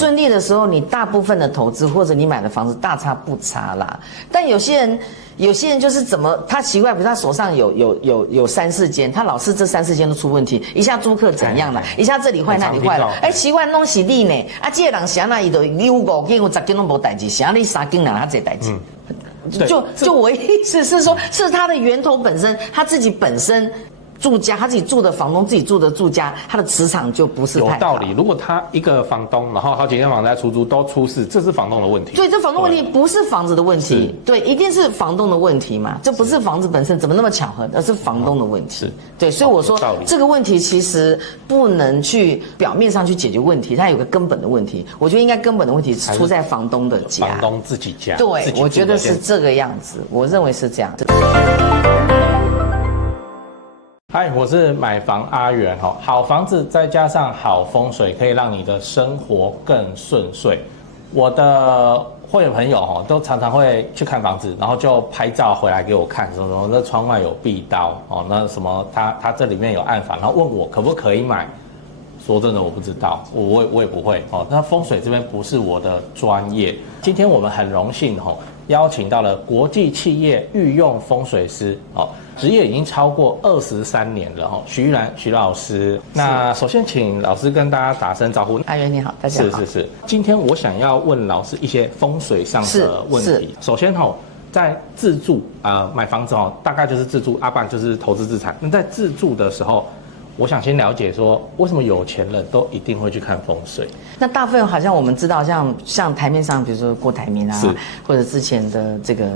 顺利的时候，你大部分的投资或者你买的房子大差不差啦。但有些人就是怎么他奇怪，比如他手上有3-4间，他老是这3-4间都出问题，一下租客怎样了，一下这里坏那里坏了，奇怪弄死你呢？这个人啥那伊都你有5间有10间都没代志，啥你3间人他这代志。就我意思是说，是他的源头本身，他自己本身住家，他自己住的房东自己住的住家，他的磁场就不是太好。有道理。如果他一个房东，然后好几间房子在出租都出事，这是房东的问题。对，这房东问题不是房子的问题，对，一定是房东的问题嘛。这不是房子本身怎么那么巧合，而是房东的问题。对，所以我说这个问题其实不能去表面上去解决问题，它有个根本的问题。我觉得应该根本的问题是出在房东的家，房东自己家。对，我觉得是这个样子，我认为是这样子。嗨，我是买房阿元哈。好房子再加上好风水，可以让你的生活更顺遂。我的会员朋友哈，都常常会去看房子，然后就拍照回来给我看，什么那窗外有壁刀哦，那什么他这里面有暗房，然后问我可不可以买。说真的，我不知道，我也不会哦。那风水这边不是我的专业。今天我们很荣幸哈，邀请到了国际企业御用风水师哦，职业已经超过23年了哈。徐玉兰徐老师，那首先请老师跟大家打声招呼。阿元你好，大家好。是。今天我想要问老师一些风水上的问题。首先哈，在自住买房子哦，大概就是自住，不然就是投资资产。那在自住的时候，我想先了解说，为什么有钱人都一定会去看风水？那大部分好像我们知道，像台面上，比如说郭台铭啊，或者之前的这个，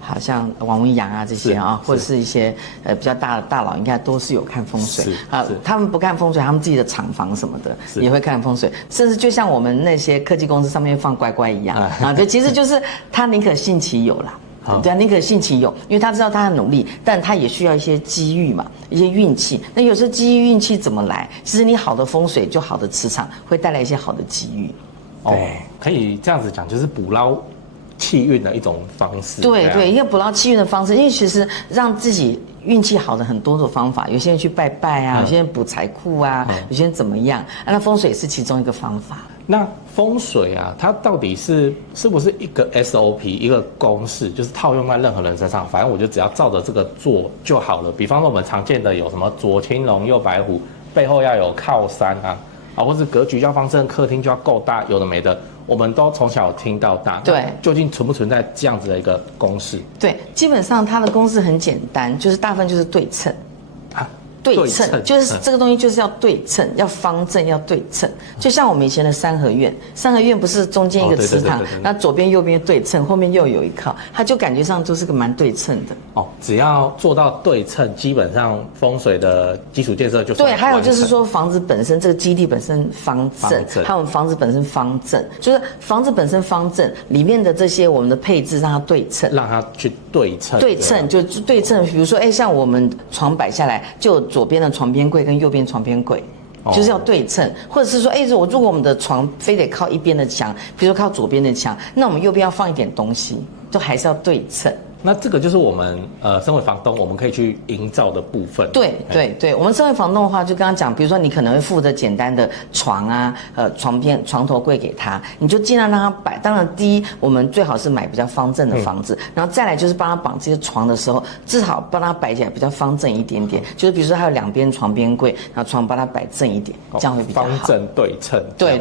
好像王文洋啊这些啊，或者是一些比较大的大佬，应该都是有看风水啊。他们不看风水，他们自己的厂房什么的也会看风水，甚至就像我们那些科技公司上面放乖乖一样啊，这其实就是他宁可信其有啦。对啊，宁可信其有，因为他知道他很努力，但他也需要一些机遇嘛，一些运气。那有时候机遇运气怎么来？其实你好的风水，就好的磁场，会带来一些好的机遇。对，可以这样子讲，就是捕捞气运的一种方式。对，一个捕捞气运的方式，因为其实让自己运气好的很多的方法，有些人去拜拜啊，有些人补财库啊，有些人怎么样？那风水是其中一个方法。那风水啊，它到底是不是一个 SOP 一个公式，就是套用在任何人身上，反正我就只要照着这个做就好了。比方说我们常见的有什么左青龙右白虎，背后要有靠山啊，或是格局要方正，客厅就要够大，有的没的，我们都从小听到大。对，究竟存不存在这样子的一个公式？对，基本上它的公式很简单，就是大部分就是对称。对称就是这个东西，就是要对称，要方正，要对称。就像我们以前的三合院，三合院不是中间一个祠堂，那左边右边对称，后面又有一靠，它就感觉上就是个蛮对称的。哦，只要做到对称，基本上风水的基础建设就对。还有就是说，房子本身这个基地本身方正，还有房子本身方正，就是房子本身方正，里面的这些我们的配置让它对称，让它去对称。对称就对称，比如说，像我们床摆下来就。左边的床边柜跟右边床边柜，就是要对称，或者是说，如果我们的床非得靠一边的墙，比如说靠左边的墙，那我们右边要放一点东西，就还是要对称。那这个就是我们身为房东，我们可以去营造的部分。对，我们身为房东的话，就刚刚讲，比如说你可能会附着简单的床啊，床头柜给他，你就尽量让他摆。当然，第一，我们最好是买比较方正的房子，然后再来就是帮他绑这些床的时候，至少帮他摆起来比较方正一点点。就是比如说还有两边床边柜，然后床帮他摆正一点，这样会比较好。方正对称。对。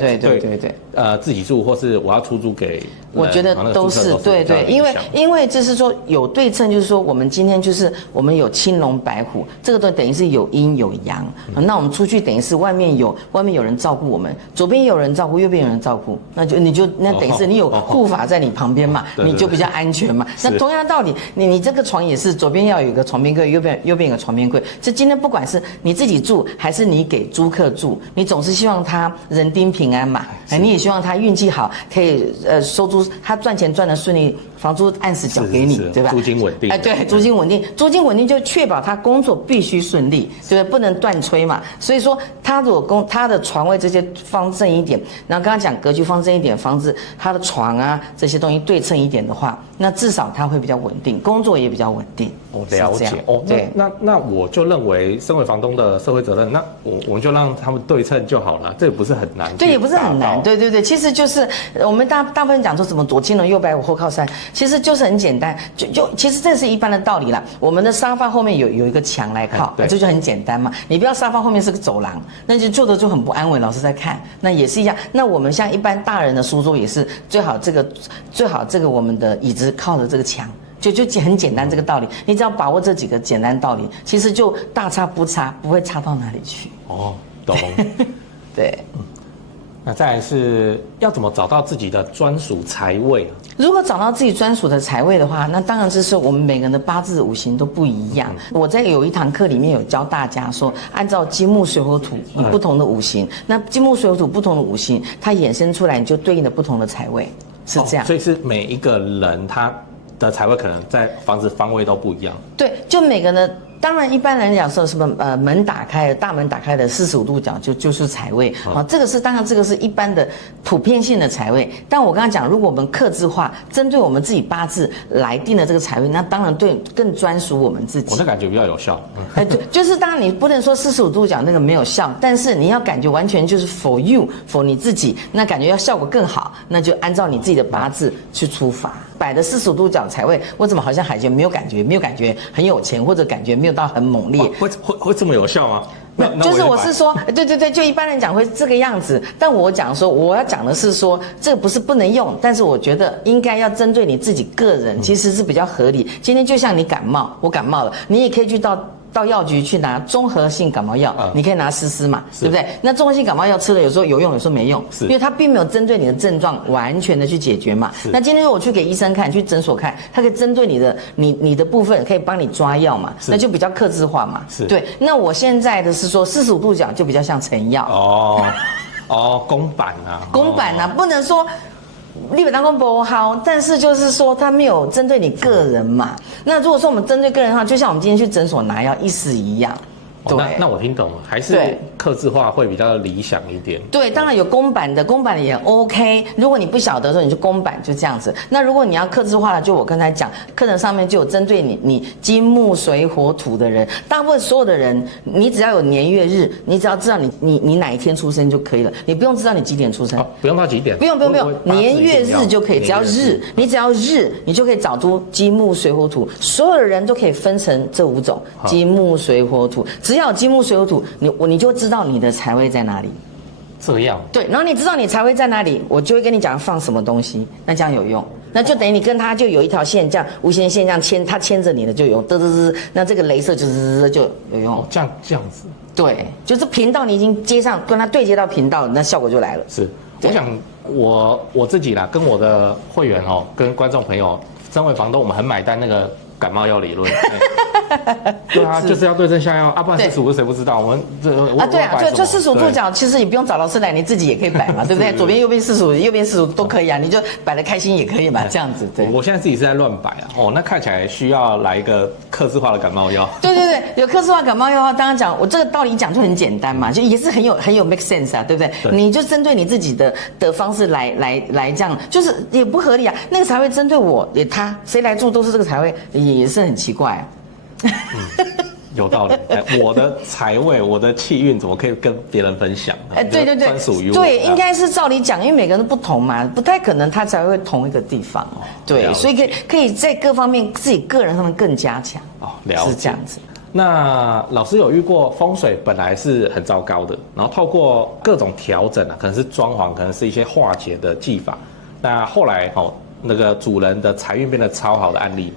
自己住或是我要出租给，我觉得都是对，因为就是说。有对称，就是说我们今天就是我们有青龙白虎，这个都等于是有阴有阳。那我们出去等于是外面有人照顾我们，左边有人照顾，右边有人照顾，那等于是你有护法在你旁边嘛，你就比较安全嘛。那同样的道理，你这个床也是左边要有一个床边柜，右边有一个床边柜。这今天不管是你自己住还是你给租客住，你总是希望他人丁平安嘛，你也希望他运气好，可以收租，他赚钱赚得顺利，房租按时缴给你，对不吧？租金稳定。对，租金稳定，租金稳定就确保他工作必须顺利，对不对？不能断炊嘛。所以说，他如果他的床位这些方正一点，然后刚刚讲格局方正一点，房子他的床啊这些东西对称一点的话，那至少他会比较稳定，工作也比较稳定。了解哦。对，那我就认为，身为房东的社会责任，那我们就让他们对称就好了，这也不是很难。对，也不是很难。对对对，其实就是我们大部分讲说什么左青龙右白虎后靠山，其实就是很简单，其实这是一般的道理啦。我们的沙发后面有一个墙来靠，这就很简单嘛。你不要沙发后面是个走廊，那就坐的就很不安稳，老师在看，那也是一样。那我们像一般大人的书桌也是最好这个我们的椅子靠着这个墙。就很简单这个道理，你只要把握这几个简单道理，其实就大差不差，不会差到哪里去。哦，懂。对。那再来是要怎么找到自己的专属财位啊？如果找到自己专属的财位的话，那当然是我们每个人的八字五行都不一样。我在有一堂课里面有教大家说，按照金木水火土你不同的五行，那金木水火土不同的五行，它衍生出来你就对应的不同的财位，是这样。所以是每一个人他的财位可能在房子方位都不一样。对，就每个人。当然，一般人讲说什么门打开的大门打开的45度角就是财位啊，这个是当然这个是一般的普遍性的财位。但我刚刚讲，如果我们客制化，针对我们自己八字来定的这个财位，那当然对更专属我们自己。我的感觉比较有效。对，就是当然你不能说45度角那个没有效，但是你要感觉完全就是 for you for 你自己，那感觉要效果更好，那就按照你自己的八字去出发。摆的45度角财位，我怎么好像海鲜没有感觉很有钱，或者感觉没有到很猛烈，会这么有效吗？就是我是说，对，就一般人讲会这个样子，但我讲说我要讲的是说，这个不是不能用，但是我觉得应该要针对你自己个人，其实是比较合理。今天就像你感冒，我感冒了，你也可以去到药局去拿综合性感冒药，你可以拿丝嘛，对不对？那综合性感冒药吃了有时候有用，有时候没用，因为它并没有针对你的症状完全的去解决嘛。那今天如果我去给医生看，去诊所看，他可以针对你的部分可以帮你抓药嘛，那就比较客制化嘛。对，那我现在的是说45度角就比较像成药。公版啊，公版啊，不能说。立本当公不好，但是就是说他没有针对你个人嘛。那如果说我们针对个人的话，就像我们今天去诊所拿药意思一样。对，那我听懂了，还是客制化会比较理想一点。对，当然有公版的也 OK。如果你不晓得的时候，你就公版就这样子。那如果你要客制化了，就我刚才讲，课程上面就有针对你金木水火土的人，大部分所有的人，你只要有年月日，你只要知道你哪一天出生就可以了，你不用知道你几点出生，不用到几点，不用，年月日就可以，只要日，你只要日，你就可以找出金木水火土，所有的人都可以分成这5种，金木水火土。只要有金木水火土，你就知道你的财位在哪里。这样对，然后你知道你财位在哪里，我就会跟你讲放什么东西，那这样有用。那就等于你跟他就有一条线，这样无形线这样他牵着你的就有用，那这个雷射就有用。这样子。对，就是频道你已经接上，跟他对接到频道，那效果就来了。是，我想我自己啦，跟我的会员跟观众朋友，身为房东，我们很买单那个感冒药理论。对啊，就是要对症下药啊，不然45度谁不知道？我们对啊，就45度角，其实你不用找老师来，你自己也可以摆嘛，对不对？左边右边45，右边45都可以啊，你就摆得开心也可以嘛，这样子。对，我现在自己是在乱摆啊，那看起来需要来一个客制化的感冒药。对，有客制化感冒药的话，当然讲我这个道理讲就很简单嘛，就也是很有 make sense 啊，对不对？你就针对你自己的方式来这样，就是也不合理啊。那个财位针对我，谁来住都是这个财位，也是很奇怪啊。有道理。我的财位，我的气运怎么可以跟别人分享？对，专属于我。对，应该是照理讲，因为每个人都不同嘛，不太可能他才会同一个地方。对，所以可以在各方面自己个人上面更加强。了解，是这样子。那老师有遇过风水本来是很糟糕的，然后透过各种调整可能是装潢，可能是一些化解的技法，那后来那个主人的财运变得超好的案例。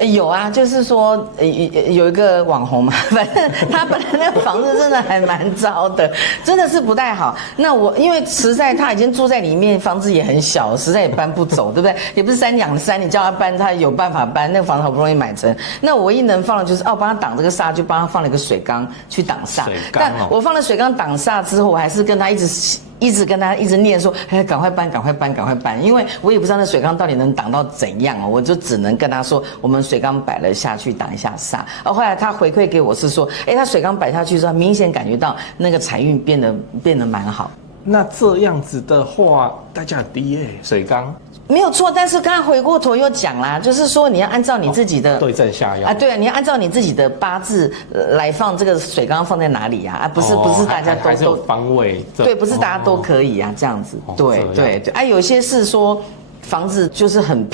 有啊，就是说有一个网红嘛，反正他本来那个房子真的还蛮糟的，真的是不太好。那我因为实在他已经住在里面，房子也很小，实在也搬不走，对不对？也不是3养3，你叫他搬，他有办法搬。那个房子好不容易买成，那我唯一能放的就是帮他挡这个煞，就帮他放了一个水缸去挡煞。但我放了水缸挡煞之后，我还是跟他一直一直跟他一直念说，哎，赶快搬，赶快搬，赶快搬，因为我也不知道那水缸到底能挡到怎样哦，我就只能跟他说，我们水缸摆了下去挡一下煞。后来他回馈给我是说，哎，他水缸摆下去之后，明显感觉到那个财运变得蛮好。那这样子的话，代价很低耶，水缸。没有错，但是刚才回过头又讲啦，就是说你要按照你自己的、对症下药啊，对啊，你要按照你自己的八字来放这个水缸放在哪里呀？啊，不是大家还是有方位，对，不是大家都可以啊，这样子，对，啊，有些是说。房子就是很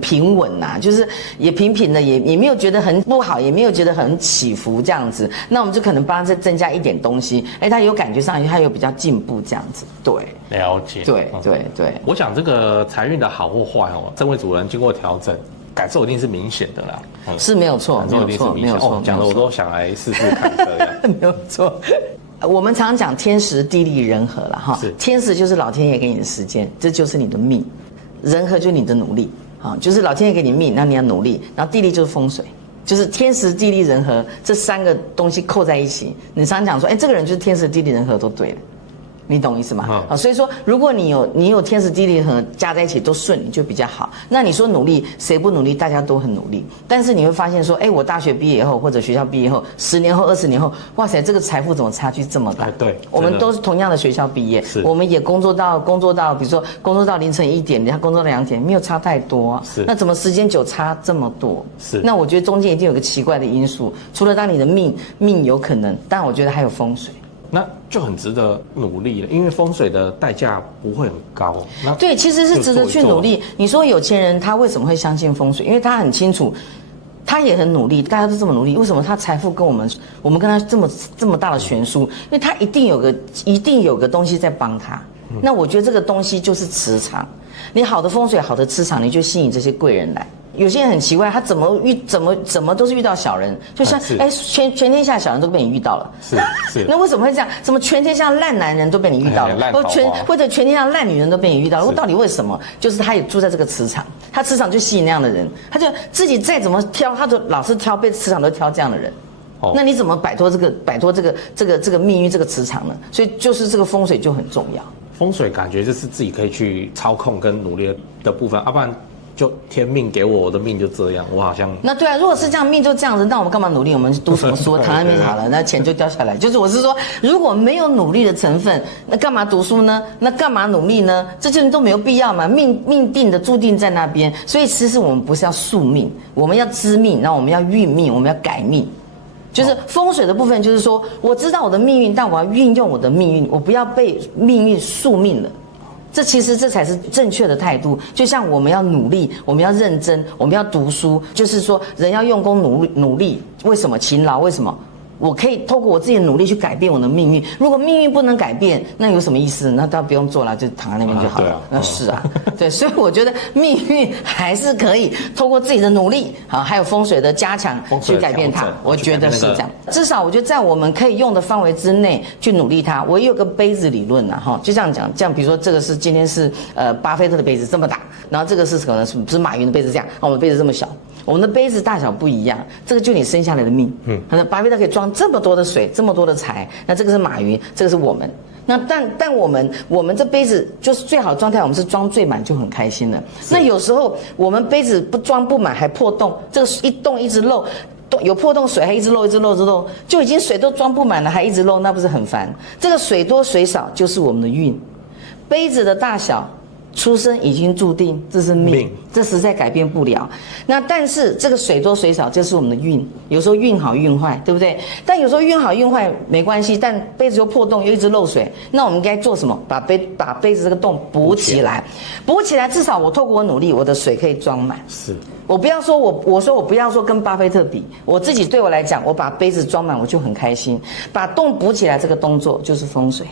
平稳呐，就是也平平的，也没有觉得很不好，也没有觉得很起伏这样子。那我们就可能帮他再增加一点东西，哎，他有感觉上他有比较进步这样子。对，了解。对。我想这个财运的好或坏哦，这位主人经过调整，感受一定是明显的啦。是没有错，感受一定是明显。哦，讲的我都想来试试看这样。没有错。我们常讲天时地利人和了哈，天时就是老天爷给你的时间，这就是你的命。人和就是你的努力，就是老天爷给你命，那你要努力。然后地利就是风水，就是天时地利人和这三个东西扣在一起。你常讲说，哎，这个人就是天时地利人和都对了，你懂意思吗？所以说，如果你有天时地利人和加在一起都顺，你就比较好。那你说努力，谁不努力？大家都很努力。但是你会发现说，哎，我大学毕业以后或者学校毕业后，10年后、20年后，哇塞，这个财富怎么差距这么大？对，我们都是同样的学校毕业，我们也工作到，比如说工作到凌晨1点，人家工作到2点，没有差太多。那怎么时间久差这么多？那我觉得中间一定有个奇怪的因素，除了当你的命有可能，但我觉得还有风水。那就很值得努力了，因为风水的代价不会很高。对，其实是值得去努力。你说有钱人他为什么会相信风水？因为他很清楚，他也很努力，大家都这么努力，为什么他财富跟我们跟他这么大的悬殊？因为他一定有个东西在帮他。那我觉得这个东西就是磁场。你好的风水，好的磁场，你就吸引这些贵人来。有些人很奇怪，他怎么都是遇到小人，就像哎，全天下小人都被你遇到了，是。那为什么会这样？怎么全天下烂男人都被你遇到了，或者全天下烂女人都被你遇到了？到底为什么？就是他也住在这个磁场，他磁场就吸引那样的人，他就自己再怎么挑，他都老是挑被磁场都挑这样的人。那你怎么摆脱这个命运这个磁场呢？所以就是这个风水就很重要。风水感觉就是自己可以去操控跟努力的部分，要不然就天命给我的命就这样，我好像那对啊，如果是这样命就这样子，那我们干嘛努力？我们读什么书，躺在那边好了，那钱就掉下来。就是我是说，如果没有努力的成分，那干嘛读书呢？那干嘛努力呢？这些都没有必要嘛，命定的注定在那边。所以其实我们不是要宿命，我们要知命，然后我们要运命，我们要改命。就是风水的部分，就是说我知道我的命运，但我要运用我的命运，我不要被命运宿命了。这才是正确的态度。就像我们要努力，我们要认真，我们要读书，就是说人要用功努力。为什么勤劳？为什么？我可以透过我自己的努力去改变我的命运。如果命运不能改变，那有什么意思？那当然不用做了，就躺在那边就好了。那是啊，对，所以我觉得命运还是可以透过自己的努力，还有风水的加强去改变它。我觉得是这样。至少我觉得在我们可以用的范围之内去努力它。我也有个杯子理论呐，哈，就这样讲，这样比如说这个是今天是巴菲特的杯子这么大，然后这个是可能是马云的杯子这样，我们杯子这么小。我们的杯子大小不一样，这个就你生下来的命。巴菲特可以装这么多的水，这么多的财，那这个是马云，这个是我们。那但我们这杯子就是最好的状态，我们是装最满就很开心了。那有时候我们杯子不装不满还破洞，这个一洞一直漏。有破洞，水还一直漏，就已经水都装不满了，还一直漏，那不是很烦？这个水多水少就是我们的运，杯子的大小。出生已经注定，这是命，这实在改变不了。那但是这个水多水少，就是我们的运。有时候运好运坏，对不对？但有时候运好运坏没关系，但杯子又破洞又一直漏水，那我们应该做什么？把杯子这个洞补起来，至少我透过我努力，我的水可以装满。是。我不要说我说我不要说跟巴菲特比，我自己对我来讲，我把杯子装满我就很开心。把洞补起来这个动作就是风水。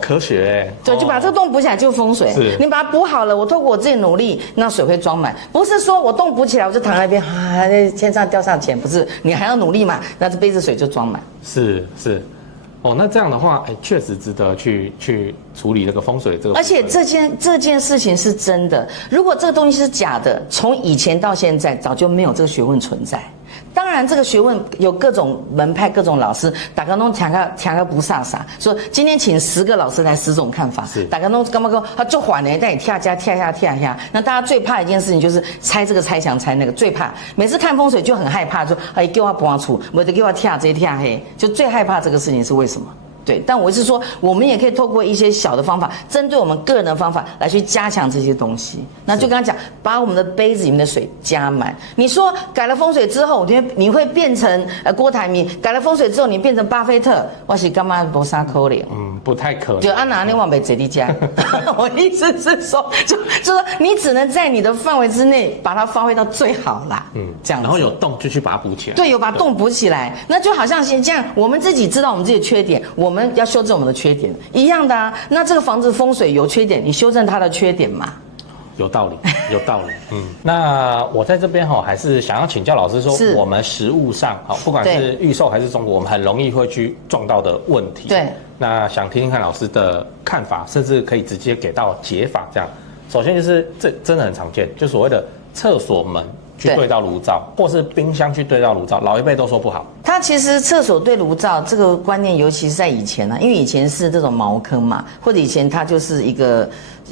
科学对，就把这个洞补起来就是风水。你把它补好了，我透过我自己努力，那水会装满。不是说我洞补起来，我就躺在那边天上掉下钱，不是，你还要努力嘛，那这杯子水就装满。是。那这样的话，确实值得去处理这个风水这个。而且这件事情是真的，如果这个东西是假的，从以前到现在早就没有这个学问存在。当然这个学问有各种门派、各种老师，大家都听个不飒飒。说今天请10个老师来10种看法，大家都干嘛他就缓呢，带你跳下。那大家最怕的一件事情就是猜这个猜想猜那个，最怕每次看风水就很害怕，说哎给我搬出，我得给我跳这跳黑，就最害怕这个事情是为什么？对，但我是说，我们也可以透过一些小的方法，针对我们个人的方法来去加强这些东西。那就跟他讲，把我们的杯子里面的水加满。你说改了风水之后，你会变成郭台铭；改了风水之后，你变成巴菲特，我是干嘛不撒口脸？不太可能。就安娜那往北这里加。我意思是说，就说你只能在你的范围之内把它发挥到最好啦。这样子。然后有洞就去把它补起来。对，有把洞补起来，那就好像这样，我们自己知道我们自己的缺点，我们要修正我们的缺点，一样的啊。那这个房子风水有缺点，你修正它的缺点嘛？有道理。那我在这边还是想要请教老师说，我们实务上不管是预售还是中国，我们很容易会去撞到的问题。对。那想听听看老师的看法，甚至可以直接给到解法。这样，首先就是这真的很常见，就所谓的厕所门去对到炉灶，或是冰箱去对到炉灶，老一辈都说不好。它其实厕所对炉灶这个观念，尤其是在以前因为以前是这种茅坑嘛，或者以前它就是一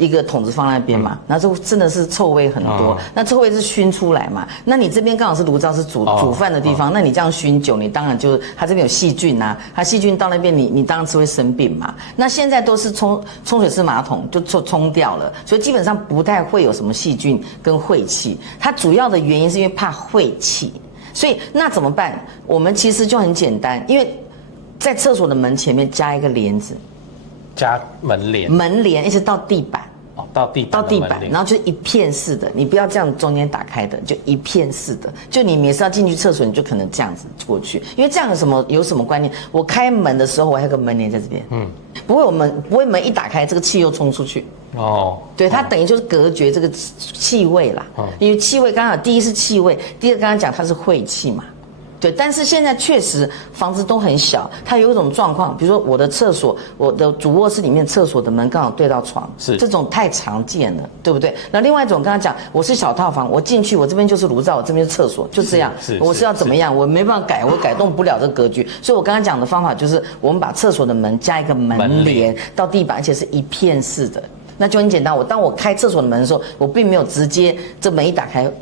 个桶子放在那边嘛，然后就真的是臭味很多，那臭味是熏出来嘛，那你这边刚好是炉灶是煮饭的地方，那你这样熏久，你当然就它这边有细菌啊，它细菌到那边你当然是会生病嘛。那现在都是冲水式马桶就冲掉了，所以基本上不太会有什么细菌跟晦气，它主要的原因是因为怕晦气。所以那怎么办？我们其实就很简单，因为在厕所的门前面加一个帘子，加门帘一直到地板。到地板，然后就一片式的，你不要这样中间打开的，就一片式的。就你每次要进去厕所，你就可能这样子过去，因为这样有什么观念？我开门的时候，我还有个门帘在这边，不会门一打开，这个气又冲出去。对，它等于就是隔绝这个气味啦。因为气味刚好，第一是气味，第二刚刚讲它是晦气嘛。对，但是现在确实房子都很小，它有一种状况，比如说我的厕所，我的主卧室里面厕所的门刚好对到床，这种太常见了，对不对？那另外一种，刚刚讲我是小套房，我进去我这边就是炉灶，我这边是厕所，就这样，我是要怎么样？我没办法改，我改动不了这个格局，所以我刚刚讲的方法就是我们把厕所的门加一个门帘到地板，而且是一片式的，那就很简单。当我开厕所的门的时候，我并没有直接这门一打开。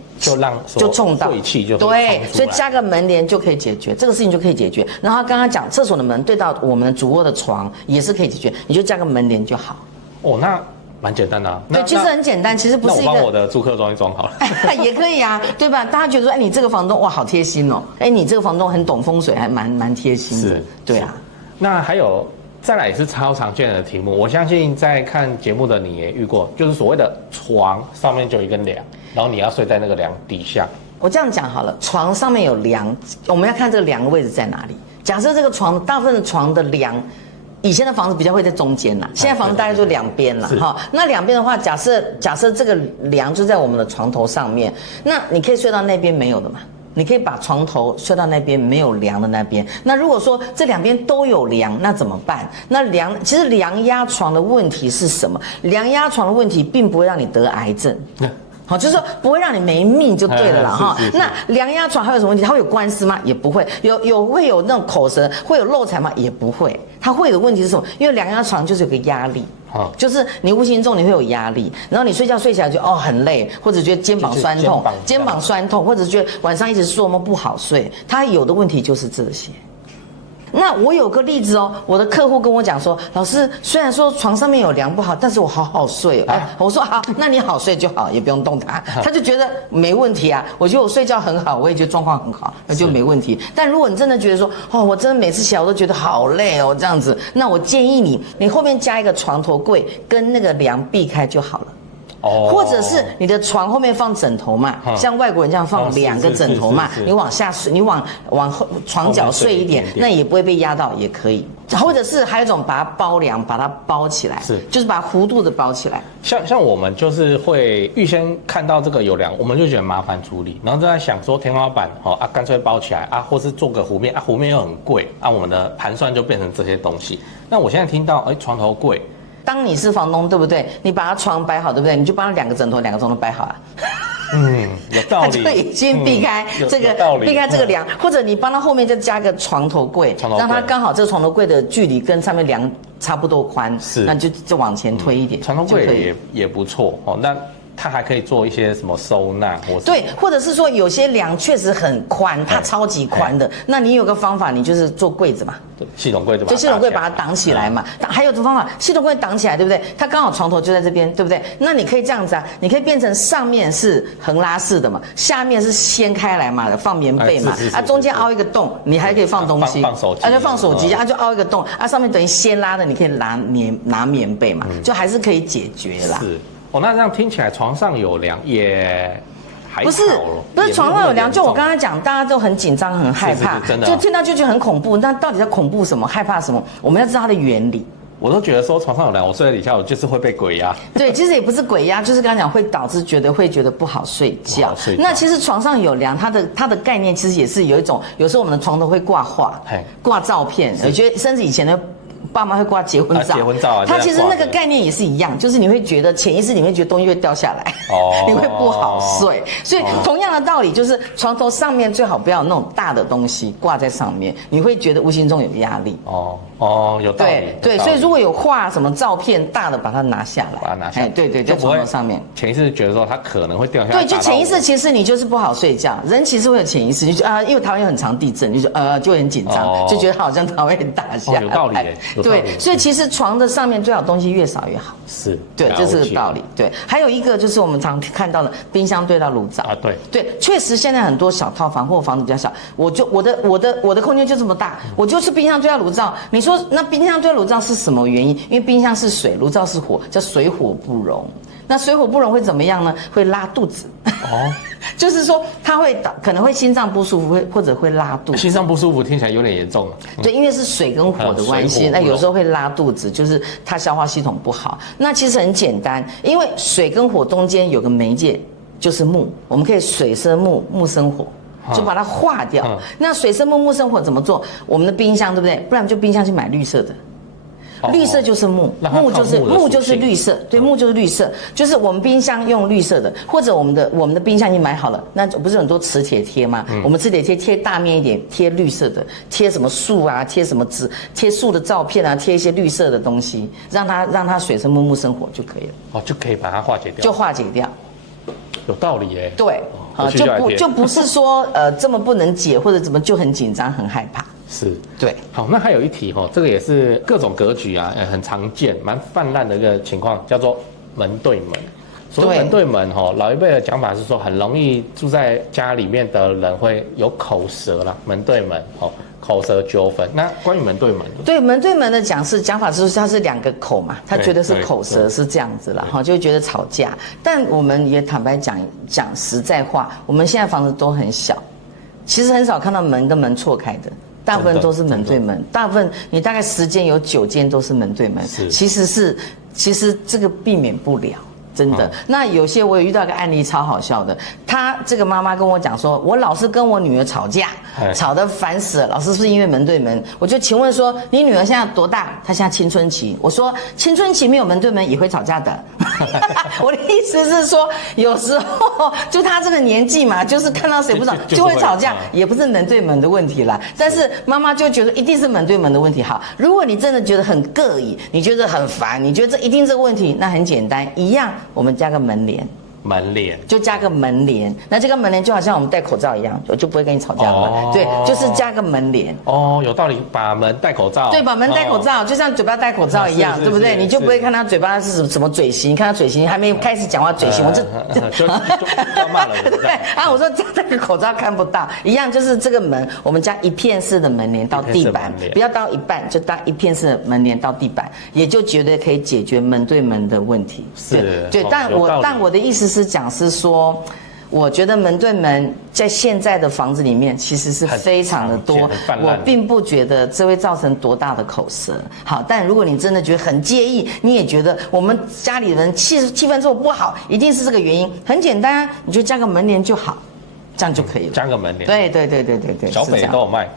就冲到晦气就对，所以加个门帘就可以解决这个事情，就可以解决。然后刚刚讲厕所的门对到我们主卧的床也是可以解决，你就加个门帘就好。那蛮简单的啊。对，其实很简单，其实不是一个。那我帮我的租客装一装好了。也可以啊，对吧？大家觉得说，你这个房东哇好贴心哦，你这个房东很懂风水，还蛮贴心的。对啊。那还有。再来也是超常见的题目，我相信在看节目的你也遇过，就是所谓的床上面就有一根梁，然后你要睡在那个梁底下。我这样讲好了，床上面有梁，我们要看这个梁的位置在哪里。假设这个床，大部分的床的梁，以前的房子比较会在中间啦，现在房子大概就两边了哈。那两边的话，假设这个梁就在我们的床头上面，那你可以睡到那边没有的嘛？你可以把床头睡到那边没有梁的那边。那如果说这两边都有梁，那怎么办？那其实梁压床的问题是什么？梁压床的问题并不会让你得癌症。好，就是说不会让你没命就对了啦哈。那梁压床还有什么问题？它会有官司吗？也不会。会有那种口舌，会有漏财吗？也不会。它会有的问题是什么？因为梁压床就是有个压力。就是你无形中你会有压力，然后你睡起来就很累，或者觉得肩膀酸痛，或者觉得晚上一直做梦不好睡，它有的问题就是这些。那我有个例子我的客户跟我讲说，老师虽然说床上面有梁不好，但是我好好睡我说好，那你好睡就好，也不用动它，他就觉得没问题啊。我觉得我睡觉很好，我也觉得状况很好，那就没问题。但如果你真的觉得说我真的每次起来我都觉得好累这样子，那我建议你后面加一个床头柜，跟那个梁避开就好了。或者是你的床后面放枕头嘛，像外国人这样放2个枕头嘛，你往下睡，你往床角睡一点，那也不会被压到，也可以。或者是还有一种把它包梁，把它包起来，就是把它弧度的包起来。像我们就是会预先看到这个有梁，我们就觉得麻烦处理，然后就在想说天花板干脆包起来或是做个弧面弧面又很贵我们的盘算就变成这些东西。那我现在听到床头柜。当你是房东，对不对？你把他床摆好，对不对？你就帮他2个枕头摆好啊。有道理，它就已经避开这个避开这个梁，或者你帮它后面再加个床头柜，让它刚好这个床头柜的距离跟上面梁差不多宽，是，那就往前推一点，床头柜也不错哦。那它还可以做一些什么收纳，对，或者是说有些梁确实很宽，它超级宽的，那你有个方法，你就是做柜子嘛，系统柜子，就系统柜把它挡起来嘛。还有种方法，系统柜挡起来，对不对？它刚好床头就在这边，对不对？那你可以这样子啊，你可以变成上面是横拉式的嘛，下面是掀开来嘛，放棉被嘛，啊，中间凹一个洞，你还可以放东西，放手机，就放手机，就凹一个洞，上面等于掀拉的，你可以拿棉被嘛，就还是可以解决啦。是。那这样听起来床上有梁也还不是床上有梁，就我刚才讲，大家都很紧张很害怕，真的就听到就觉得很恐怖。那到底在恐怖什么？害怕什么？我们要知道它的原理。我都觉得说床上有梁，我睡在底下，我就是会被鬼压。对，其实也不是鬼压，就是刚才讲会导致觉得不好睡觉。那其实床上有梁，它的概念其实也是有一种，有时候我们的床头会挂画、挂照片，我觉得甚至以前的爸妈会挂结婚照，它其实那个概念也是一样，就是你会觉得潜意识里面觉得东西会掉下来，你会不好睡。所以同样的道理，就是床头上面最好不要有那种大的东西挂在上面，你会觉得无形中有压力。有道理。对，所以如果有画什么照片大的，把它拿下来，把它拿下来。对，在床头上面。潜意识觉得说它可能会掉下来。对，就潜意识其实你就是不好睡觉，人其实会有潜意识，就因为台湾有很常地震，就很紧张，就觉得好像它会打下来。有道理。对，所以其实床的上面最好东西越少越好。是，对，这是个道理。对，还有一个就是我们常看到的冰箱对到炉灶啊，对，确实现在很多小套房或房子比较小，我的空间就这么大，我就是冰箱对到炉灶。你说那冰箱对到炉灶是什么原因？因为冰箱是水，炉灶是火，叫水火不容。那水火不容会怎么样呢？会拉肚子。就是说它可能会心脏不舒服，或者会拉肚子。心脏不舒服听起来有点严重了。对，因为是水跟火的关系，那有时候会拉肚子，就是它消化系统不好。那其实很简单，因为水跟火中间有个媒介，就是木，我们可以水生木，木生火。就把它化掉。那水生木，木生火怎么做？我们的冰箱对不对？不然就冰箱去买绿色的。绿色就是木，木就是绿色，对，木就是绿色，就是我们冰箱用绿色的，或者我们的冰箱已经买好了，那不是很多磁铁贴吗？我们磁铁贴大面一点，贴绿色的，贴什么树啊，贴什么贴树的照片啊，贴一些绿色的东西，让它水生木，木生火就可以了。就可以把它化解掉。就化解掉。有道理耶。对，就不是说这么不能解，或者怎么就很紧张很害怕。是，对。好，那还有一题这个也是各种格局啊，很常见、蛮泛滥的一个情况，叫做门对门。所谓门对门老一辈的讲法是说，很容易住在家里面的人会有口舌啦，门对门口舌纠纷。那关于门对门，对门对门的讲法是它是两个口嘛，他觉得是口舌是这样子啦，就会觉得吵架。但我们也坦白讲实在话，我们现在房子都很小，其实很少看到门跟门错开的。大部分都是门对门，大部分你大概10间有9间都是门对门，其实这个避免不了。真的，那有些我有遇到一个案例超好笑的，他这个妈妈跟我讲说，我老是跟我女儿吵架，吵得烦死了，老是是因为门对门。我就请问说，你女儿现在多大？她现在青春期。我说青春期没有门对门也会吵架的。我的意思是说，有时候就她这个年纪嘛，就是看到谁不爽就会吵架，也不是门对门的问题啦。但是妈妈就觉得一定是门对门的问题。好，如果你真的觉得很膈应，你觉得很烦，你觉得这一定是问题，那很简单，一样。我们加个门帘，就加个门帘。那这个门帘就好像我们戴口罩一样，我就不会跟你吵架了。对，就是加个门帘。有道理，把门戴口罩。对，把门戴口罩，就像嘴巴戴口罩一样，对不对？你就不会看他嘴巴是什么嘴型，看他嘴型还没开始讲话，嘴型我就骂了。对啊，我说这个口罩看不到，一样就是这个门，我们加一片式的门帘到地板，不要到一半，就搭一片式的门帘到地板，也就绝对可以解决门对门的问题。对，但我的意思是讲是说，我觉得门对门在现在的房子里面其实是非常的多，我并不觉得这会造成多大的口舌。好，但如果你真的觉得很介意，你也觉得我们家里人气氛做不好，一定是这个原因，很简单啊，你就加个门帘就好，这样就可以了。加个门帘。对，小北都有卖。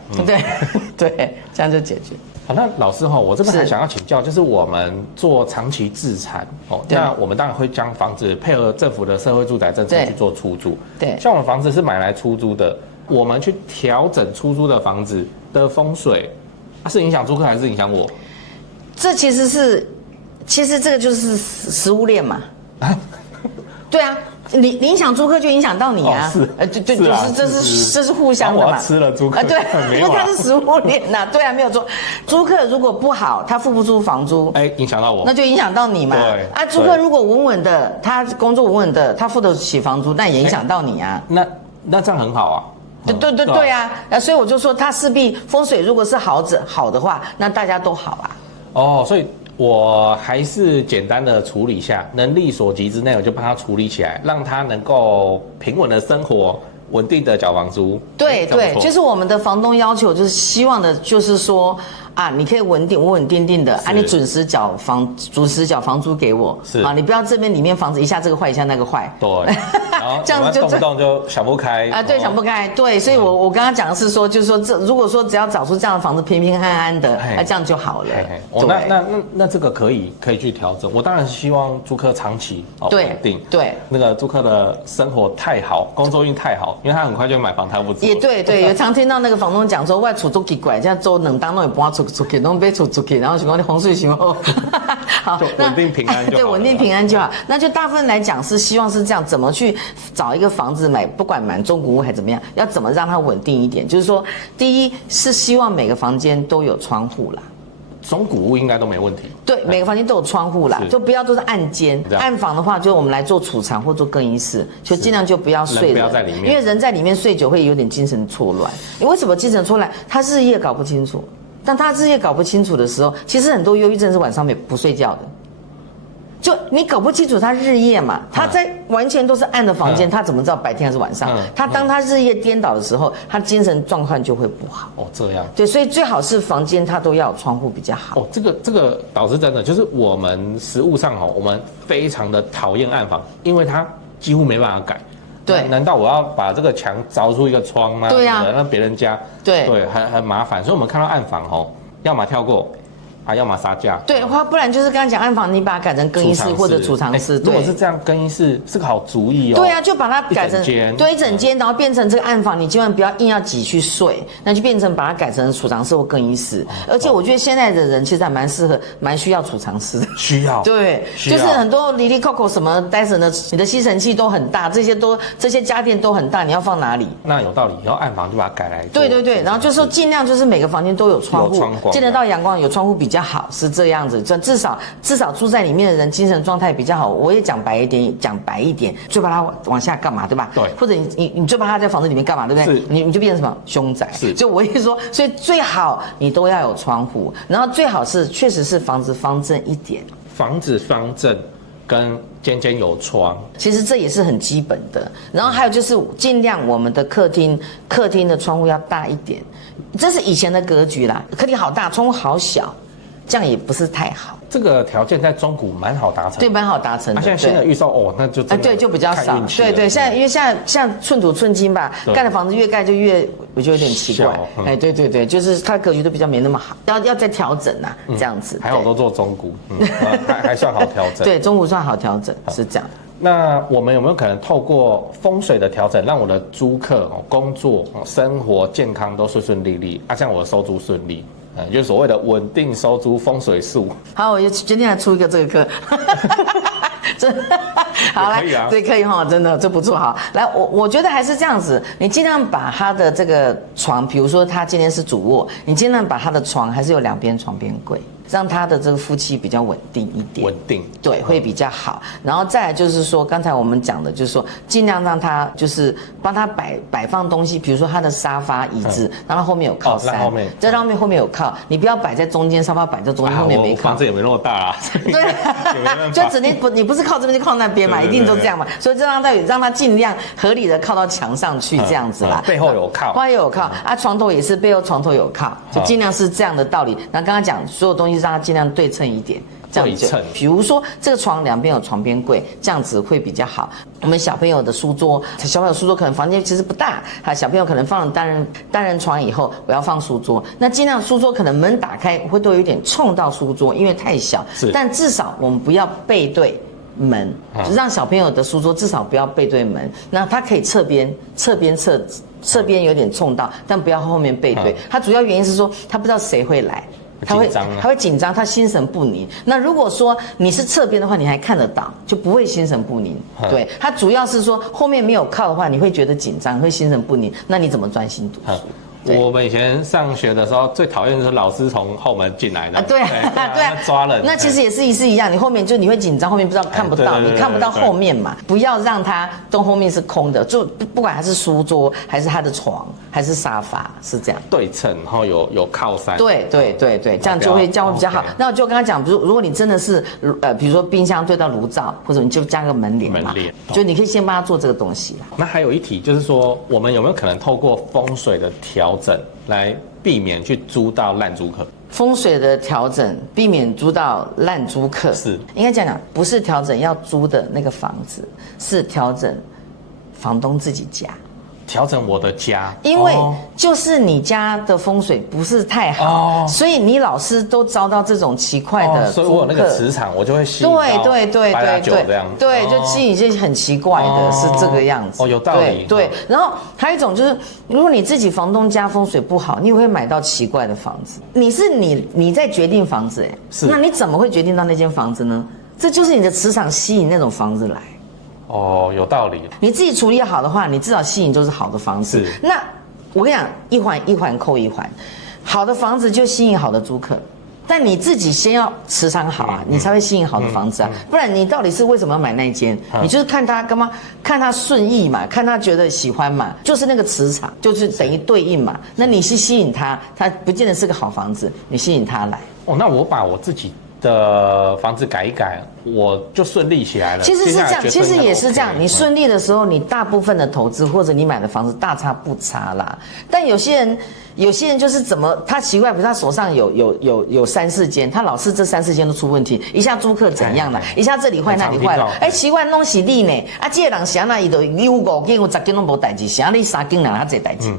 对，这样就解决。好，那老师哈，我这边还想要请教，就是我们做长期自产哦，那我们当然会将房子配合政府的社会住宅政策去做出租。对，像我们房子是买来出租的，我们去调整出租的房子的风水，是影响租客还是影响我？这其实这个就是食物链嘛。对啊。你影响租客就影响到你啊，对，就是这是互相的嘛。我吃了租客对，因为它是食物链呐，对啊，没有错。租客如果不好，他付不出房租，影响到我，那就影响到你嘛。对啊，租客如果稳稳的，他工作稳稳的，他付得起房租，那也影响到你啊。那这样很好啊。对啊，所以我就说，他势必风水如果是好的话，那大家都好啊。哦，所以。我还是简单的处理一下，能力所及之内，我就帮他处理起来，让他能够平稳的生活，稳定的缴房租。对，就是我们的房东要求，就是希望的，就是说啊，你可以稳定的啊，你准时缴房租给我，是啊，你不要这边里面房子一下这个坏一下那个坏，对，这样子就动不动就想不开啊，对，想不开，对，所以我刚刚讲的是说，就是说如果说只要找出这样的房子平平安安的，那这样就好了。那这个可以去调整。我当然希望租客长期稳定，对，那个租客的生活太好，工作运太好，因为他很快就买房，他不做。也对，有常听到那个房东讲说，外出都奇怪，这样做能当弄也搬出去，弄被出去，然后想讲你风水行哦，好，稳定平安就好。对，稳定平安就好。那就大部分来讲是希望是这样，怎么去找一个房子买，不管买中古屋还怎么样，要怎么让它稳定一点？就是说，第一是希望每个房间都有窗户啦。中古屋应该都没问题。对，每个房间都有窗户啦，就不要都是暗间。暗房的话，就我们来做储藏或做更衣室，就尽量就不要睡人，不要在里面，因为人在里面睡久会有点精神错乱。你为什么精神错乱？他日夜搞不清楚。当他日夜搞不清楚的时候，其实很多忧郁症是晚上不睡觉的。就你搞不清楚他日夜嘛，他在完全都是暗的房间，他怎么知道白天还是晚上？当他日夜颠倒的时候，他精神状况就会不好。哦，这样。对，所以最好是房间它都要有窗户比较好。哦，这个倒是真的，就是我们实务上我们非常的讨厌暗房，因为它几乎没办法改。对，难道我要把这个墙凿出一个窗吗？对呀，让别人家对很麻烦，所以我们看到暗房要么跳过。要么杀价，对，不然就是刚才讲暗房，你把它改成更衣室或者储藏室。如果是这样，更衣室是个好主意哦。对啊，就把它改成一整间，然后变成这个暗房，你千万不要硬要挤去睡，那就变成把它改成储藏室或更衣室。而且我觉得现在的人其实还蛮需要储藏室的。需要。对，就是很多离离扣扣什么 Dyson 的，你的吸尘器都很大，这些家电都很大，你要放哪里？那有道理，以后暗房就把它改来。对，然后就是说尽量就是每个房间都有窗户，见得到阳光，有窗户比较好，是这样子。至少住在里面的人精神状态比较好。我也讲白一点，就把它往下干嘛，对吧？对。或者你就把它在房子里面干嘛，对不对？你就变成什么凶宅？是。就我一说，所以最好你都要有窗户，然后最好是确实是房子方正一点。房子方正。跟间有窗，其实这也是很基本的。然后还有就是尽量我们的客厅的窗户要大一点，这是以前的格局啦。客厅好大，窗户好小，这样也不是太好。这个条件在中古蛮好达成，对，蛮好达成的。现在新的预售那就对，就比较少。对，因为现在寸土寸金吧，盖的房子越盖就越，我觉得有点奇怪。对，就是它格局都比较没那么好，要再调整啊，这样子。还好都做中古，还算好调整。对，中古算好调整，是这样。那我们有没有可能透过风水的调整，让我的租客工作、生活、健康都顺利利，像我的收租顺利？就是所谓的稳定收租风水术。好，我今天来出一个这个课，真好来，对，可以哈，真的这不错哈。来，我觉得还是这样子，你尽量把他的这个床，比如说他今天是主卧，你尽量把他的床还是有两边床边柜。让他的这个夫妻比较稳定一点，稳定对会比较好。然后再来就是说，刚才我们讲的，就是说尽量让他就是帮他摆放东西，比如说他的沙发、椅子，让他后面有靠山，在后面有靠，你不要摆在中间，沙发摆在中间，后面没靠。房子也没那么大啊。对，就指定你不是靠这边就靠那边嘛，一定都这样嘛。所以就让他尽量合理的靠到墙上去这样子啦。背后有靠，背后有靠啊，床头也是背后床头有靠，就尽量是这样的道理。那刚刚讲所有东西。让它尽量对称一点，这样子。比如说这个床两边有床边柜，这样子会比较好。我们小朋友的书桌，小朋友书桌可能房间其实不大，小朋友可能放了单人床以后，我要放书桌，那尽量书桌可能门打开会都有点冲到书桌，因为太小，但至少我们不要背对门，让小朋友的书桌至少不要背对门，那他可以侧边有点冲到，但不要后面背对。他主要原因是说他不知道谁会来。他会紧张，他心神不宁。那如果说你是侧边的话，你还看得到，就不会心神不宁。对，他主要是说后面没有靠的话，你会觉得紧张，会心神不宁。那你怎么专心读书？我们以前上学的时候，最讨厌的是老师从后门进来的。对啊，抓人。那其实也是一样，你后面就你会紧张，后面不知道看不到，你看不到后面嘛。不要让它都后面是空的，就不管它是书桌还是他的床还是沙发，是这样对称，然后有靠山。对，这样会比较好。那我就跟他讲，如果你真的是比如说冰箱对到炉灶，或者你就加个门帘嘛，就你可以先帮他做这个东西啦。那还有一题就是说，我们有没有可能透过风水的调整来避免去租到烂租客？风水的调整，避免租到烂租客，是应该讲，不是调整要租的那个房子，是调整房东自己家。调整我的家，因为就是你家的风水不是太好，所以你老是都遭到这种奇怪的租客，所以我有那个磁场，我就会吸引到对，就吸引一些很奇怪的，是这个样子。有道理。对，然后还有一种就是，如果你自己房东家风水不好，你也会买到奇怪的房子。你在决定房子，那你怎么会决定到那间房子呢？这就是你的磁场吸引那种房子来。有道理。你自己处理好的话，你至少吸引都是好的房子。那我跟你讲，一环一环扣一环，好的房子就吸引好的租客。但你自己先要磁场好啊，你才会吸引好的房子啊。不然你到底是为什么要买那一间？你就是看他干嘛？看他顺意嘛，看他觉得喜欢嘛，就是那个磁场，就是等于对应嘛。那你是吸引他，他不见得是个好房子，你吸引他来。那我把我自己的房子改一改，我就顺利起来了。其实是这样，其实也是这样。你顺利的时候，你大部分的投资或者你买的房子大差不差啦。但有些人就是怎么他奇怪，比如他手上有3、4间，他老是这3、4间都出问题，一下租客怎样了，一下这里坏那里坏了，奇怪弄是你呢？这个人想那伊都有5间有10间都没代志，想你3间人他这代志。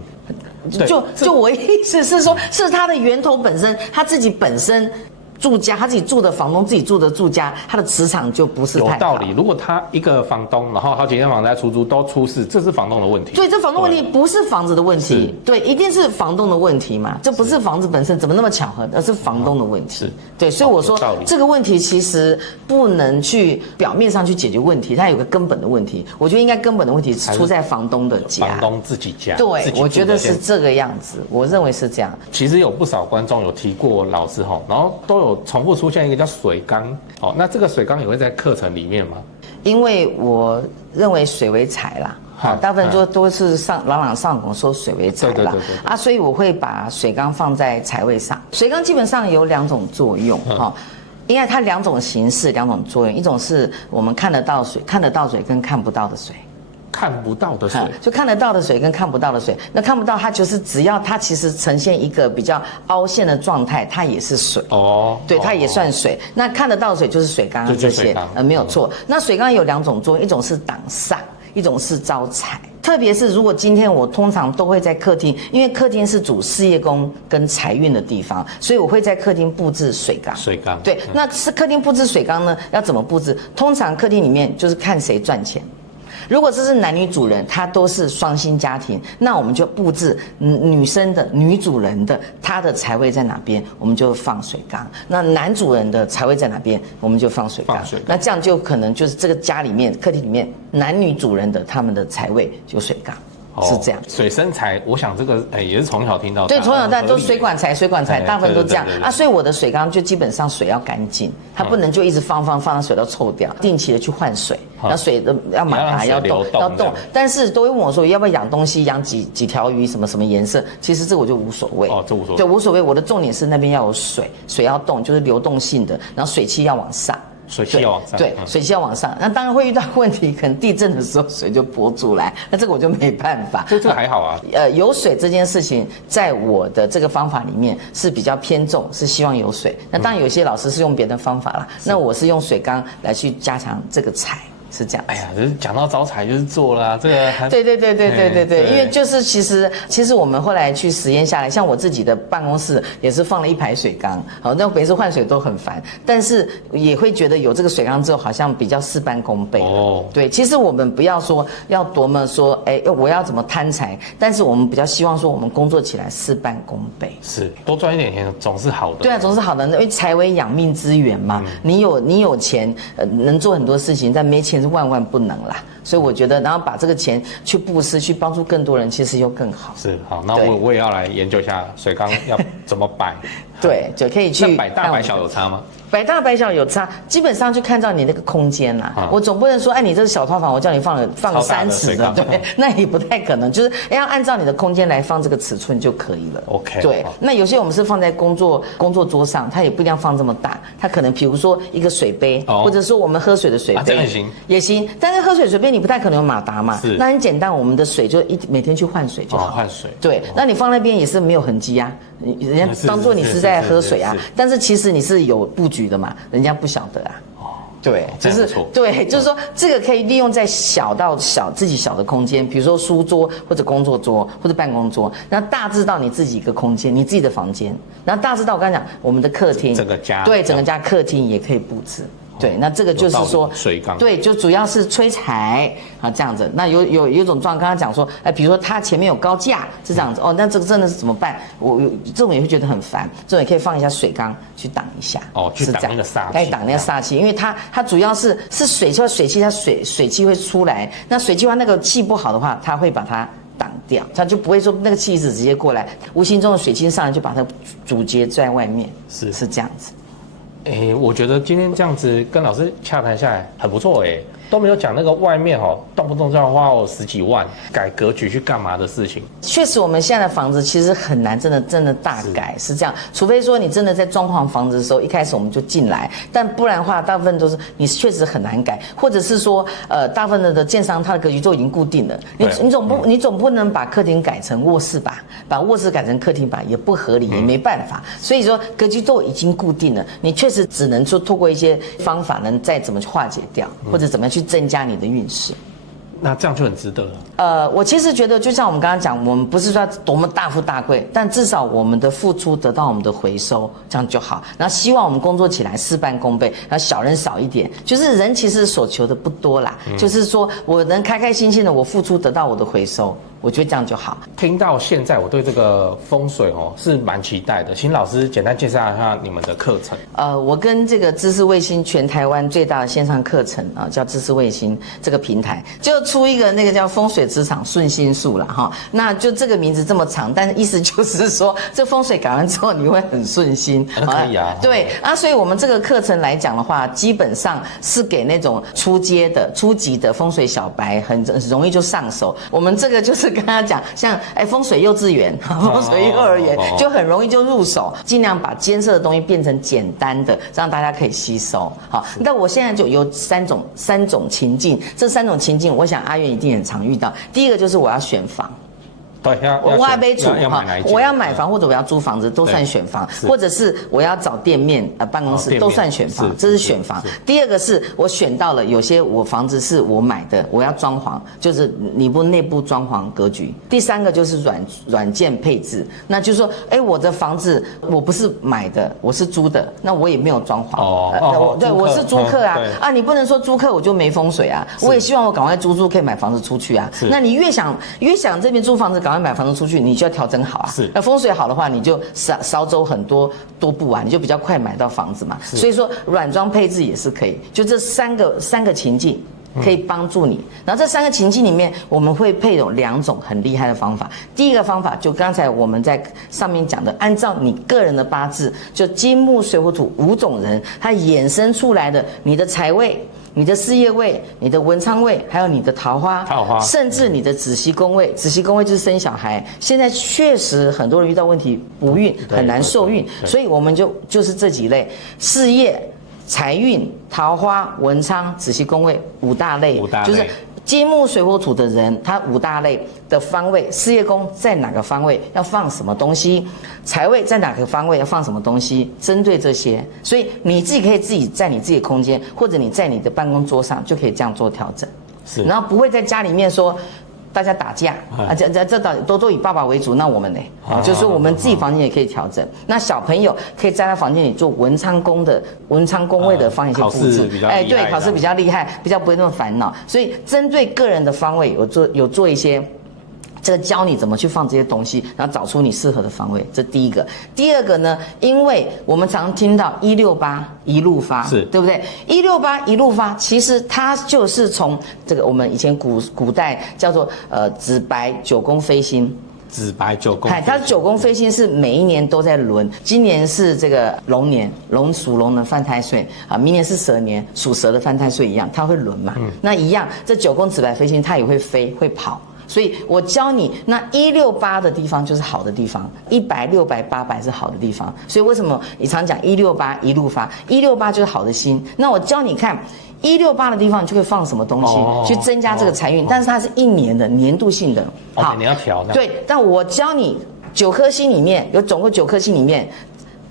就我意思是说，是他的源头本身，他自己本身。住家，他自己住的房东自己住的住家，他的磁场就不是太好。有道理。如果他一个房东，然后好几间房子在出租都出事，这是房东的问题。对，这房东问题不是房子的问题，对，一定是房东的问题嘛。这不是房子本身怎么那么巧合，而是房东的问题。对，所以我说这个问题其实不能去表面上去解决问题，它有个根本的问题。我觉得应该根本的问题出在房东的家，房东自己家。对，我觉得是这个样子，我认为是这样。其实有不少观众有提过老师吼，然后都有重复出现一个叫水缸，那这个水缸也会在课程里面吗？因为我认为水为财啦，大部分都是朗上口说水为财啦，所以我会把水缸放在财位上。水缸基本上有2种作用因为它2种形式、2种作用，一种是我们看得到水跟看不到的水。看不到的水，就看得到的水跟看不到的水。那看不到它就是只要它其实呈现一个比较凹陷的状态，它也是水对，它也算水。那看得到的水就是水缸这些，没有错。那水缸有2种作用，一种是挡煞，一种是招财。特别是如果今天我通常都会在客厅，因为客厅是主事业宫跟财运的地方，所以我会在客厅布置水缸。对，那是客厅布置水缸呢，要怎么布置？通常客厅里面就是看谁赚钱。如果这是男女主人，他都是双薪家庭，那我们就布置女生的女主人的她的财位在哪边，我们就放水缸。那男主人的财位在哪边，我们就放水缸。那这样就可能就是这个家里面客厅里面男女主人的他们的财位就水缸。是这样，水生财，我想这个也是从小听到。对，从小到大都水管财，大部分都这样所以我的水缸就基本上水要干净，它不能就一直放到水都臭掉，定期的去换水，那水的要马达要动，但是都会问我说要不要养东西，养几条鱼，什么颜色，其实这我就无所谓这无所谓，对，无所谓。我的重点是那边要有水要动，就是流动性的，然后水汽要往上。水气要往上，对，水气要往上。那当然会遇到问题，可能地震的时候水就泼出来，那这个我就没办法。这个还好啊。有水这件事情，在我的这个方法里面是比较偏重，是希望有水。那当然有些老师是用别的方法啦，那我是用水缸来去加强这个财。是这样。哎呀，就是讲到招财就是做了、啊，这个还对，因为就是其实我们后来去实验下来，像我自己的办公室也是放了一排水缸，好，那每次换水都很烦，但是也会觉得有这个水缸之后，好像比较事半功倍。哦，对，其实我们不要说要多么说，哎，我要怎么贪财，但是我们比较希望说我们工作起来事半功倍。是，多赚一点钱总是好的。对啊，总是好的，因为财为养命之源嘛。你有钱，能做很多事情，但没钱是万万不能啦。所以我觉得，然后把这个钱去布施，去帮助更多人，其实又更好。是，好，那我也要来研究一下水缸要怎么摆。对，就可以去。那摆大摆小有差吗？摆大摆小有差，基本上就看到你那个空间啦。我总不能说，哎，你这是小套房，我叫你放个3尺的，对，那也不太可能。就是要按照你的空间来放这个尺寸就可以了。OK。对，那有些我们是放在工作桌上，它也不一定要放这么大，它可能比如说一个水杯，或者说我们喝水的水杯，这样也行，也行。但是喝水水杯你不太可能有马达嘛，那很简单，我们的水就每天去换水就好。换水。对，那你放那边也是没有痕迹啊，人家当做你是在喝水啊，但是其实你是有布局的嘛，人家不晓得啊。对，就是对，就是说这个可以利用在自己小的空间，比如说书桌或者工作桌或者办公桌，然后大致到你自己一个空间，你自己的房间，然后大致到我刚才讲我们的客厅，整个家，对，整个家客厅也可以布置。对，那这个就是说水缸，对，就主要是催财啊这样子。那有一种状况，刚刚讲说，哎，比如说他前面有高架是这样子，哦，那这个真的是怎么办？这种也会觉得很烦，这种也可以放一下水缸去挡一下，哦，去挡那个煞气，该挡那个煞气，因为它主要是水气，它水气会出来，那水气话那个气不好的话，它会把它挡掉，它就不会说那个气是直接过来，无形中的水气上来就把它阻截在外面，是这样子。我觉得今天这样子跟老师洽谈下来很不错都没有讲那个外面动不动就要花我10几万改格局去干嘛的事情。确实，我们现在的房子其实很难，真的大改是这样。除非说你真的在装潢房子的时候，一开始我们就进来，但不然的话，大部分都是你确实很难改，或者是说大部分的建商他的格局都已经固定了，你总不能把客厅改成卧室吧，把卧室改成客厅吧，也不合理，也没办法。所以说格局都已经固定了，你确实只能说透过一些方法能再怎么去化解掉，或者怎么样去增加你的运势。那这样就很值得了。我其实觉得，就像我们刚刚讲，我们不是说多么大富大贵，但至少我们的付出得到我们的回收，这样就好。然后希望我们工作起来事半功倍，然后小人少一点。就是人其实所求的不多啦，就是说我能开开心心的，我付出得到我的回收。我觉得这样就好。听到现在，我对这个风水是蛮期待的，请老师简单介绍一下你们的课程。我跟这个知识卫星全台湾最大的线上课程啊，叫知识卫星这个平台，就出一个那个叫风水磁场顺心术啦哈。那就这个名字这么长，但是意思就是说，这风水改完之后你会很顺心。可以啊。对啊，所以我们这个课程来讲的话，基本上是给那种初级的风水小白，很容易就上手。我们这个就是跟他讲，像风水幼稚园、风水幼儿园，就很容易就入手，尽量把艰涩的东西变成简单的，让大家可以吸收。好，那我现在就有三种情境，这3种情境，我想阿元一定很常遇到。第一个就是我要选房。对，我要杯煮哈，我要买房或者我要租房子都算选房，或者是我要找店面办公室都算选房，这是选房。第二个是我选到了有些我房子是我买的，我要装潢，就是你不内部装潢格局。第三个就是软件配置，那就是说，我的房子我不是买的，我是租的，那我也没有装潢。对，我是租客啊，你不能说租客我就没风水啊，我也希望我赶快租可以买房子出去啊。那你越想这边租房子赶快买房子出去，你就要调整好啊。那风水好的话，你就少走很多步啊，你就比较快买到房子嘛。所以说软装配置也是可以，就这三个情境可以帮助你。然后这3个情境里面，我们会配有2种很厉害的方法。第一个方法就刚才我们在上面讲的，按照你个人的八字，就金木水火土5种人，它衍生出来的你的财位、你的事业位、你的文昌位，还有你的桃花，甚至你的子息宫位。子息宫位就是生小孩。现在确实很多人遇到问题，不孕很难受孕，所以我们就是这几类事业、财运、桃花、文昌、子息宫位五大类，就是金木水火土的人，他五大类的方位，事业宫在哪个方位要放什么东西，财位在哪个方位要放什么东西，针对这些，所以你自己可以自己在你自己的空间，或者你在你的办公桌上就可以这样做调整，然后不会在家里面说。大家打架啊，这都以爸爸为主，那我们呢？就是说我们自己房间也可以调整。那小朋友可以在他房间里做文昌宫位的放一些布置，对，考试比较厉害，比较不会那么烦恼。所以针对个人的方位有做一些。这个教你怎么去放这些东西，然后找出你适合的方位，这第一个。第二个呢，因为我们常听到168一路发，对不对？168一路发，其实它就是从这个我们以前古代叫做紫白九宫飞星。紫白九宫，它九宫飞星是每一年都在轮，今年是这个龙年，属龙的犯太岁啊，明年是蛇年，属蛇的犯太岁一样，它会轮嘛。那一样，这九宫紫白飞星它也会飞会跑。所以我教你，那168的地方就是好的地方，100、600、800是好的地方。所以为什么你常讲168一路发，168就是好的星。那我教你看168的地方，你就会放什么东西去增加这个财运，但是它是一年的年度性的。好，你要调。对，但我教你9颗星里面有总共9颗星里面。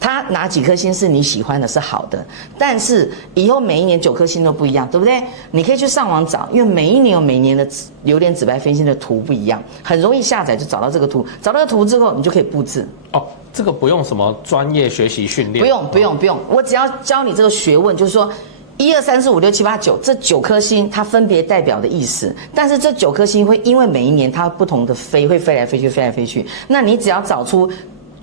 它哪几颗星是你喜欢的，是好的，但是以后每一年9颗星都不一样，对不对？你可以去上网找，因为每一年有每年的流年紫白飞星的图不一样，很容易下载就找到这个图。找到图之后，你就可以布置。哦，这个不用什么专业学习训练，不用，我只要教你这个学问，就是说。1、2、3、4、5、6、7、8、9这9颗星，它分别代表的意思。但是这9颗星会因为每一年它不同的会飞来飞去，飞来飞去。那你只要找出。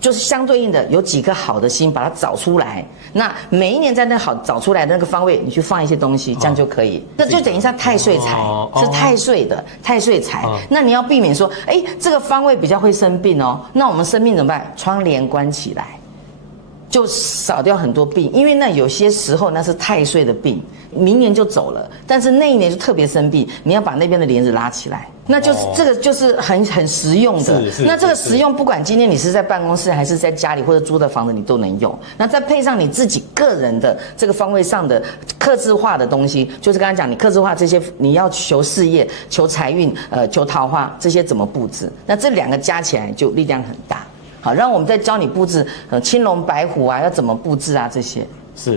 就是相对应的有几颗好的星，把它找出来。那每一年在那好找出来的那个方位，你去放一些东西，这样就可以。这就等于是太岁财，是太岁的太岁财。那你要避免说，这个方位比较会生病哦。那我们生病怎么办？窗帘关起来，就少掉很多病。因为那有些时候那是太岁的病，明年就走了，但是那一年就特别生病，你要把那边的帘子拉起来。那就是这个就是很实用的。那这个实用，不管今天你是在办公室还是在家里或者租的房子，你都能用。那再配上你自己个人的这个方位上的客制化的东西，就是刚才讲你客制化这些，你要求事业、求财运、求桃花这些怎么布置？那这2个加起来就力量很大。好，让我们再教你布置青龙白虎啊，要怎么布置啊这些。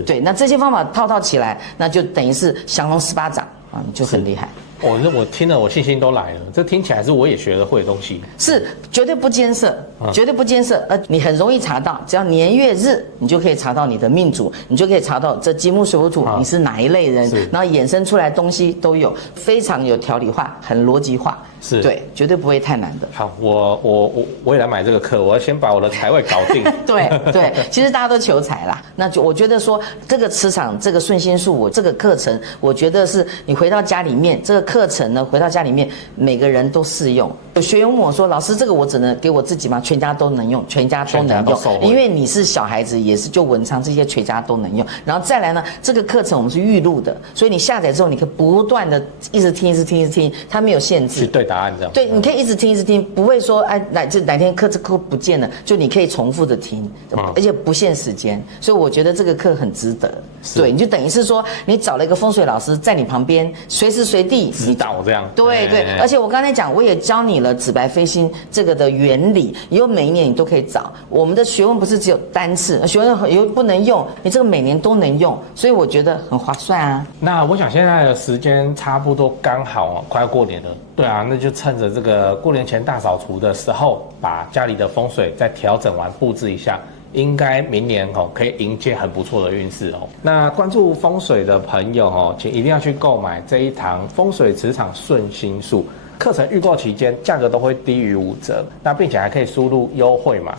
对，那这些方法套起来，那就等于是降龙18掌啊，你就很厉害。我听了，我信心都来了。这听起来是我也学得会的东西，是绝对不艰涩，绝对不艰涩。你很容易查到，只要年月日，你就可以查到你的命主，你就可以查到这金木水火土你是哪一类人，然后衍生出来的东西都有，非常有条理化，很逻辑化。对，绝对不会太难的。好，我也来买这个课，我要先把我的财位搞定。对，其实大家都求财啦。那就我觉得说，这个磁场，这个顺心术，我这个课程，我觉得是你回到家里面，这个课程呢，回到家里面每个人都适用。有学员问我说：“老师，这个我只能给我自己吗？全家都能用，全家都能用，因为你是小孩子，也是就文昌这些全家都能用。然后再来呢，这个课程我们是预录的，所以你下载之后，你可以不断的一直听，它没有限制。对答案这样。对，你可以一直听，不会说哪天课不见了，就你可以重复的听，而且不限时间。所以我觉得这个课很值得。对，你就等于是说，你找了一个风水老师在你旁边，随时随地指导这样。对，而且我刚才讲，我也教你了紫白飞星这个的原理，以后每一年你都可以找。我们的学问不是只有单次，学问又不能用，你这个每年都能用，所以我觉得很划算啊。那我想现在的时间差不多刚好快要过年了。对啊，那就趁着这个过年前大扫除的时候，把家里的风水再调整完布置一下，应该明年可以迎接很不错的运势哦。那关注风水的朋友请一定要去购买这一堂风水磁场顺心术课程，预购期间价格都会低于5折，那并且还可以输入优惠码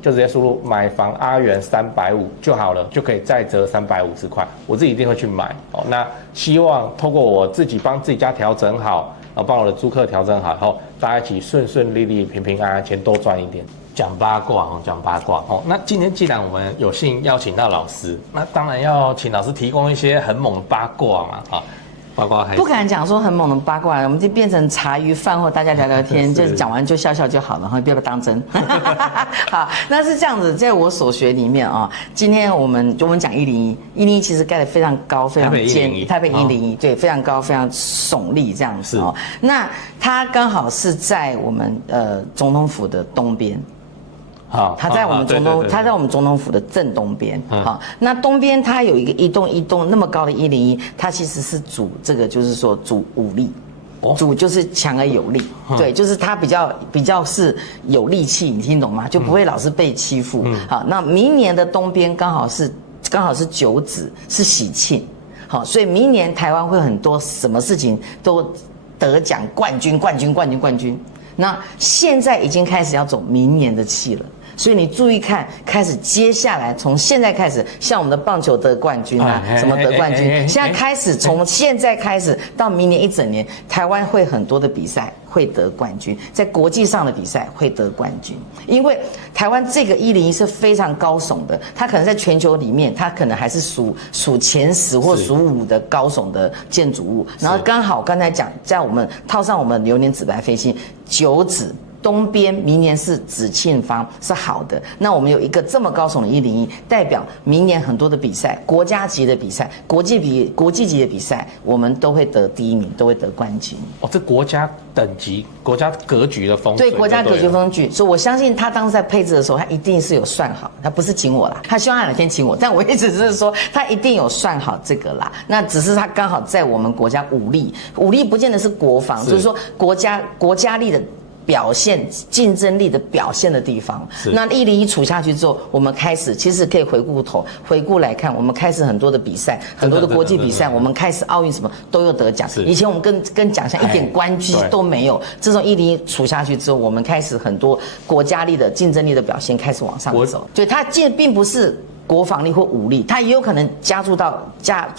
就直接输入买房阿元350就好了，就可以再折350块。我自己一定会去买哦。那希望透过我自己帮自己家调整好，帮我的租客调整好，然后大家一起顺顺利利、平平安安，钱多赚一点。讲八卦哦。那今天既然我们有幸邀请到老师，那当然要请老师提供一些很猛的八卦嘛啊。八卦还不敢讲说很猛的八卦，我们就变成茶余饭后大家聊聊天，就是讲完就笑笑就好了，哈，不要当真。好，那是这样子，在我所学里面啊，今天我们讲101其实盖得非常高，非常尖，台北101对，非常高，非常耸立这样子哦。那它刚好是在我们总统府的东边。好，它在我们总统府的正东边。好，那东边它有一栋那么高的101，它其实是主这个就是说主武力，主就是强而有力，对，就是它比较是有力气，你听懂吗？就不会老是被欺负。好，那明年的东边刚好是九子，是喜庆。好，所以明年台湾会很多什么事情都得奖，冠军。那现在已经开始要走明年的气了。所以你注意看，接下来从现在开始，像我们的棒球得冠军啊，什么得冠军，现在开始从现在开始到明年一整年，台湾会很多的比赛会得冠军，在国际上的比赛会得冠军，因为台湾这个101是非常高耸的，它可能在全球里面，它可能还是数前10或数5的高耸的建筑物，然后刚好刚才讲，在我们套上我们流年紫白飞星9子。东边明年是子庆方，是好的。那我们有一个这么高耸的101，代表明年很多的比赛，国家级的比赛、国际级的比赛，我们都会得第1名，都会得冠军。哦，这国家等级、国家格局的风水。对，国家格局风水。所以我相信他当时在配置的时候，他一定是有算好，他不是请我啦，他希望他哪天请我，但我一直是说他一定有算好这个啦。那只是他刚好在我们国家武力不见得是国防，就是说国家力的。表现竞争力的表现的地方，那101处下去之后，我们开始其实可以回顾来看，我们开始很多的比赛，很多的国际比赛，我们开始奥运什么都有得奖。以前我们跟奖项一点关系都没有，自从101处下去之后，我们开始很多国家力的竞争力的表现开始往上走。对，它并不是。国防力或武力，它也有可能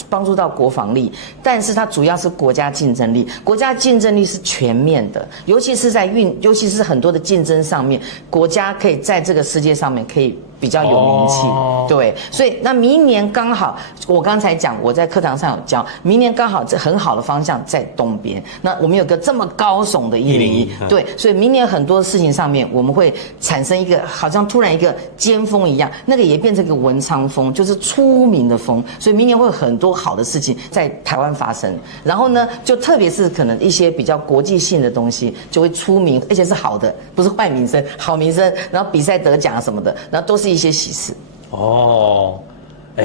帮助到国防力，但是它主要是国家竞争力。国家竞争力是全面的，尤其是很多的竞争上面，国家可以在这个世界上面可以比较有名气。对，所以那明年刚好，我刚才讲，我在课堂上有教，明年刚好这很好的方向在东边。那我们有个这么高耸的101，对，所以明年很多事情上面，我们会产生一个好像突然一个尖峰一样，那个也变成一个文昌风，就是出名的风。所以明年会有很多好的事情在台湾发生。然后呢，就特别是可能一些比较国际性的东西就会出名，而且是好的，不是坏名声，好名声。然后比赛得奖什么的，然后都是一些喜事。哦，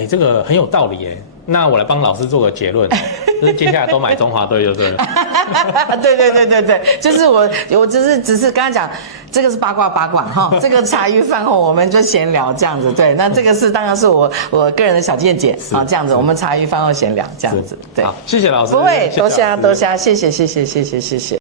这个很有道理耶。那我来帮老师做个结论，就是接下来都买中华队就对了。对，就是我只是刚刚讲，这个是八卦哈，这个茶余饭后我们就闲聊这样子。对，那这个当然是我个人的小见解啊，这样子我们茶余饭后闲聊这样子。对，好，谢谢老师。不会，多谢，谢谢。